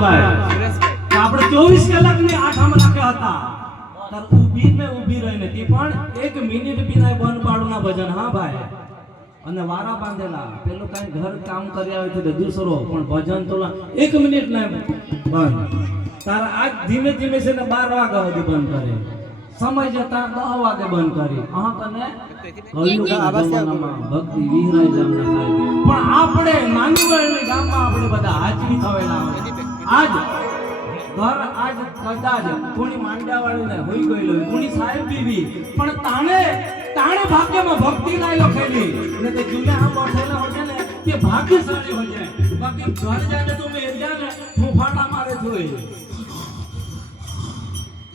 આપણે ચોવીસ કલાકની આઠામાં રાખ્યા હતા. તાર ઊભી ને ઊભી રહીને. તે પણ એક મિનિટ બી બંધ પાડું ના ભજન હા ભાઈ? અને વારા બાંધેલા. પેલું કાંઈ ઘર કામ કર્યા હોય તો દૂસરો પણ ભજન તો એક મિનિટ ના બંધ. તારા આજ ધીમે ધીમે છે ને બાર વાગ્યા સુધી બંધ કરે. સમય જતા દહ વાગે બંધ કરી. હા તને ભક્તિ વિહરાય પણ આપણે નાની ગામમાં આપણે બધા હાજરી થયેલા આજ ઘર આજ કદાચ કોણી માંડાવાળીને હોઈ ગયેલો કોણી સાહેબ બીવી પણ તાણે તાણે ભાગ્યમાં ભક્તિ લાઈ લખેલી ને તે જૂને આમ બેઠેલા હોય ને, તે ભાગ્યશાળી હોય બાકી ઘર જાય તો મેં જાય ને ફૂફાટા મારે જોઈ.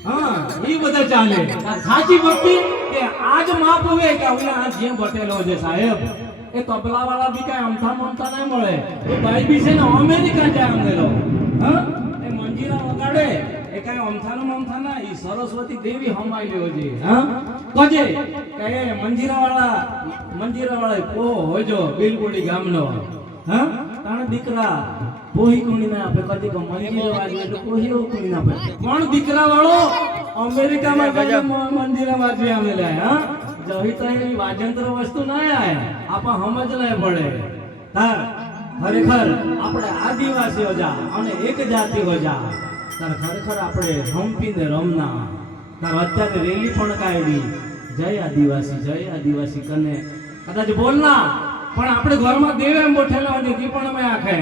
હા, એ બધા ચાલે. સાચી ભક્તિ કે આજ માપ હોય કે હું આ જે બટેલો છે સાહેબ. એ તબલા વાળા બી કઈ અમથા મમથા નહીં મળે. એ ભાઈ બી છે ને અમેરિકા જાય અમેલો હા? એ મંજીરા વગાડે. એ કઈ અમથાનો મમથા ના સરસ્વતી દેવી હમાઈ લ્યો છે હા? કજે કે એ મંજીરા વાળા મંજીરા વાળા પો હોજો બિલકુડી ગામનો. હા? તાણ દીકરા પોહી કોણી ના આપે કદી કો મંજીરા વાળી એટલે પોહી કોણી ના આપે. કોણ દીકરા વાળો અમેરિકામાં ગયો મંદિરા વાજી આવેલા હા? જવી તો એ વાજંત્ર વસ્તુ ના આયા. આપા સમજ નહીં પડે. હા ખરેખર આપણે આદિવાસી હોજા અને એક જાતિ હોજા. તાર ખરેખર આપણે હંપીને રમના. તાર અત્યારે રેલી પણ કાઢી. જય આદિવાસી જય આદિવાસી કને. કદાચ બોલના, પણ આપણે ઘરમાં દેવ એમ બોઠેલા હોય તે પણ અમે આખે.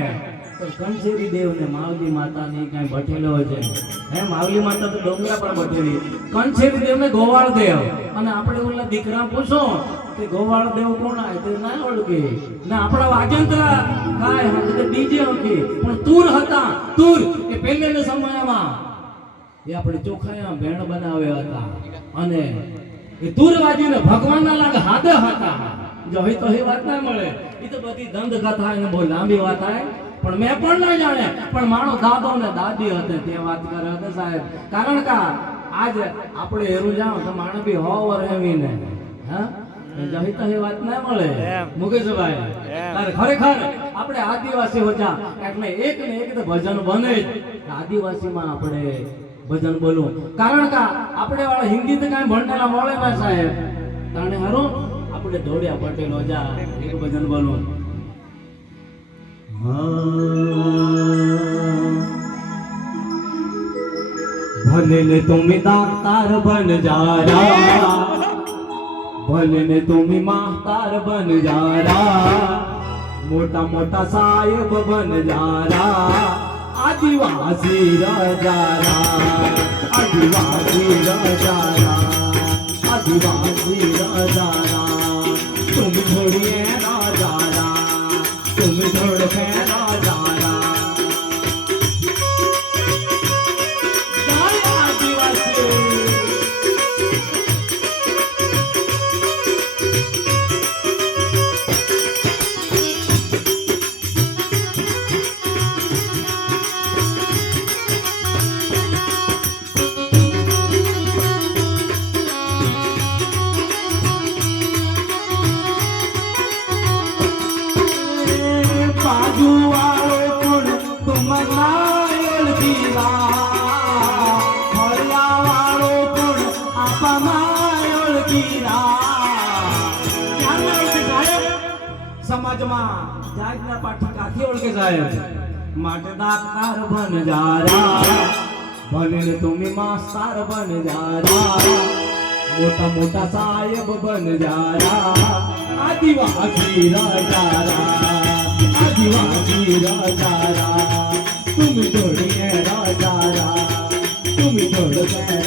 તો કંચેરી દેવ ને માવલી માતા ની કઈ બઠેલો છે. હે, માવલી માતા તો ડોંગરા પર બઠેલી. કંચેરી દેવ ને ગોવાળ દેવ. અને આપણે ઓલા દીકરા પૂછો કે ગોવાળ દેવ કોણ આય તે ના ઓળખે. ને, આપણા વાજંત્રા કાય હા તે ડીજે ઓકે પણ તુર હતા, તુર એ પહેલેના સમયમાં એ આપણે ચોખાયા ભેણ બનાવ્યા હતા. અને એ તુર વાજીને ભગવાનના લાગ હાથે હતા. જો હવે તો એ વાત ના મળે. એ તો બધી દંડ કથા એને બહુ લાંબી વાત થાય પણ મેં પણ ના જાણે. પણ મારો દાદો ને દાદી હતા તે વાત કરે હતા સાહેબ. કારણ કે આજ આપણે હેરું જાવ તો માણસ બી હો રહેવીને હા? જહી એ વાત ના મળે. મુકેશભાઈ તારે ખરેખર આપણે આદિવાસી હોજા એટલે એક ને એક તો ભજન બને જ. આદિવાસીમાં આપણે ભજન બોલવું. કારણ કે આપણે વાળા હિન્દી તો કાંઈ ભણતા મળે ના સાહેબ. તાણે હારું આપણે દોડ્યા પટેલ હોજા એક ભજન બોલવું. ભલે ને તુમી દાતાર બન જારા ભલે તુમી માહકાર બન જારા, મોટા મોટા સાહેબ બન જારા, આદિવાસી રજારા આદિવાસી રજારા આદિવાસી રજારા, તુમ થોડીએ રાજારા તુમ થોડ ફેરા સમાજમાં જાગના પાઠી કાથી ઓળખે સાહેબ માટે દાતાર બન જારા ભલે ને તુમી માસ્તાર બન જારા મોટા મોટા સાહેબ બન જારા આદિવાસી રાજારા આદિવાસી રાજારા તુમ જોડીએ રાજારા તુમ જોડ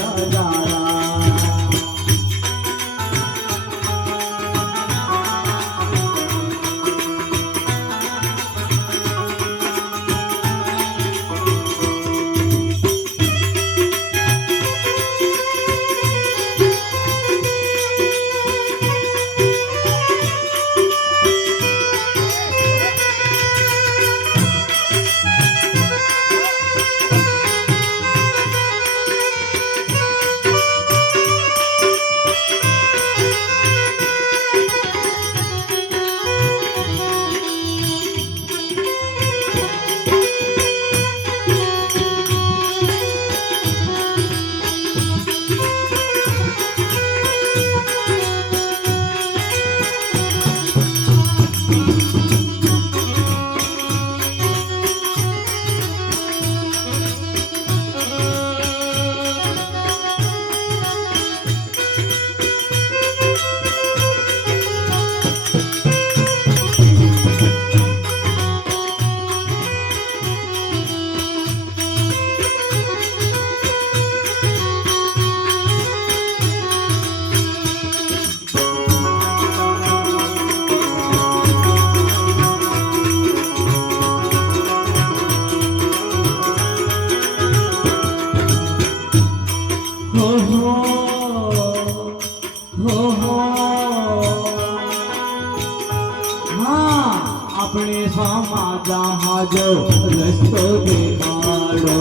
આપણે સમાજ જહાજો રસ્તો દેખાડો.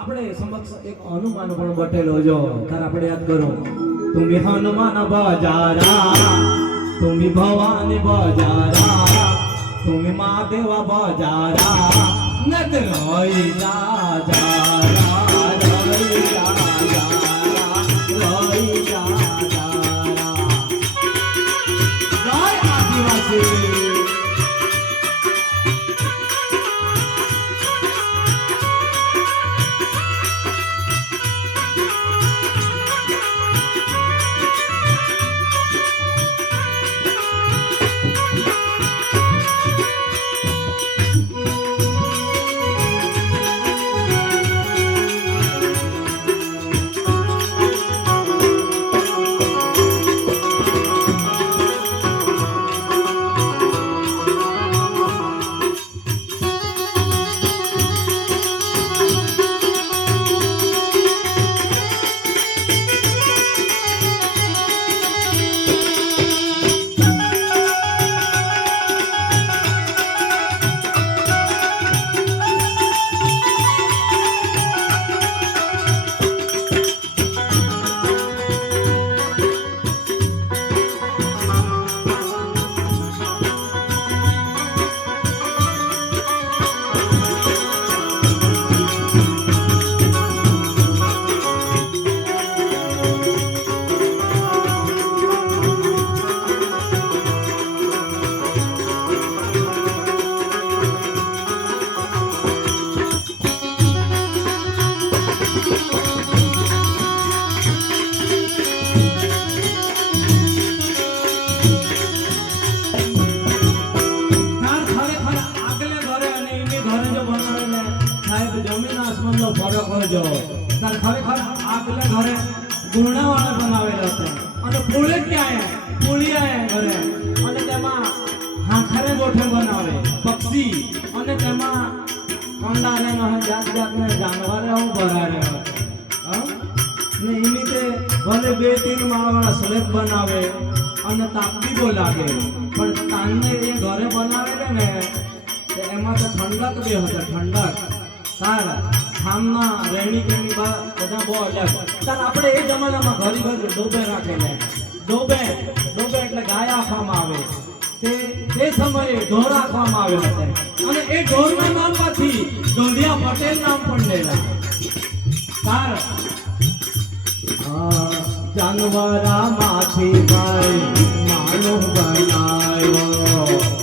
આપણે સમક્ષ એક હનુમાન પણ બટેલો જો, તાર આપણે યાદ કરો. તુમી હનુમાન બજારા, તુમી ભવાની બજારા, તુમી મહાદેવા બજારા, નદ રોઈ જા સાહેબ, જમીન આસમાનનો ફરક હોય તાર ખરેખર આગલે ઘરે ગુરણાવાળા બનાવેલા હતા અને પૂળે ક્યાં આયા પૂળી આયા ઘરે. અને તેમાં હાંખરે ગોઠે બનાવે. પક્ષી. અને તેમાં કંડાને જાત જાતને જાનવરે હું ભરાડે હા? ને એની તે ભલે બે ત્રણ માળવાળા સ્લેબ બનાવે અને તાપી બહુ લાગે. પણ તાનને એ ઘરે બનાવેલે ને એમાં તો ઠંડક બે હશે, ઠંડક. તાર ઠામના રહેણી કેણી બા બધા બહુ અલગ. તાર આપણે એ જમાનામાં ઘરી ઘર ડોબે રાખેલા. ડોબે ડોબે એટલે ગાય આપવામાં આવે. તે તે સમયે ઢોર રાખવામાં આવ્યો હતો. અને એ ઢોરના નામ પરથી ડોંડિયા પટેલ નામ પણ લેલા. તાર જાનવરા માંથી ભાઈ માનવ બનાવ્યો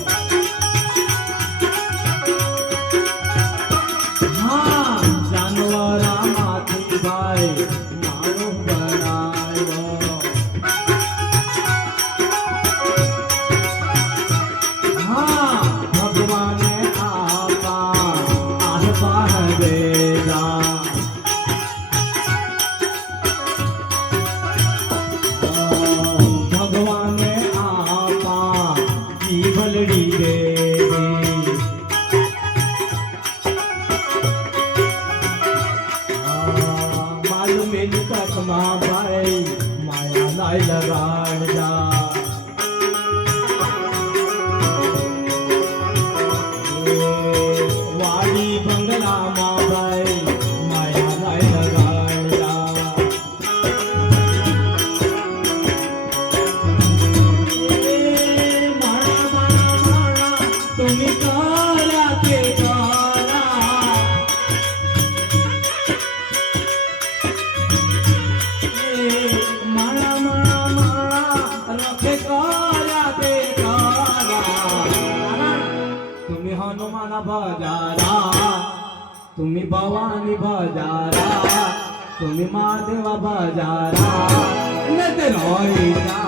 भवाना बाजारा तुम्ही भवानी बाजारा तुम्ही महादेवा बाजारा नजर होईना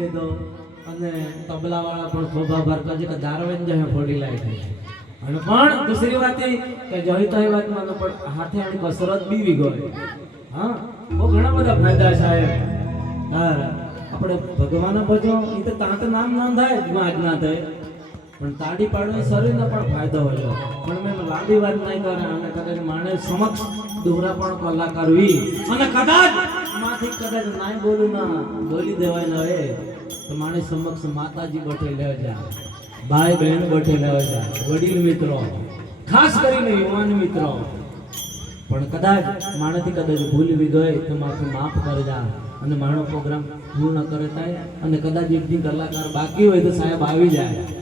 લીધો અને તબલાવાળા પણ શોભા ભરતા છે કે દારવેન જો ફોડી છે. અને પણ દૂસરી વાત એ કે જોઈ તો એ વાત માનો પણ હાથે આમ કસરત બીવી ગયો હા, બહુ ઘણા બધા ફાયદા સાહેબ. હા, આપણે ભગવાન ભજો એ તો તાંત નામ નામ થાયમાં ના થાય. પણ તાડી પાડવાની શરીરને પણ ફાયદો હોય પણ મેં લાંબી વાત નહીં કરે, અને કદાચ માણે સમક્ષ દોરા પણ કલાકાર વી. અને કદાચમાંથી કદાચ નાય બોલું ના, બોલી દેવાય ન હવે. તો માણસ સમક્ષ માતાજી બેઠેલા છે. ભાઈ બહેન બેઠેલા છે. વડીલ મિત્રો. ખાસ કરીને યુવાન મિત્રો. પણ કદાચ માણસથી કદાચ ભૂલ ગઈ તો માફી માફ કરી દા. અને મારો પ્રોગ્રામ પૂર્ણ કરે થાય અને કદાચ એક દી કલાકાર બાકી હોય તો સાહેબ આવી જાય.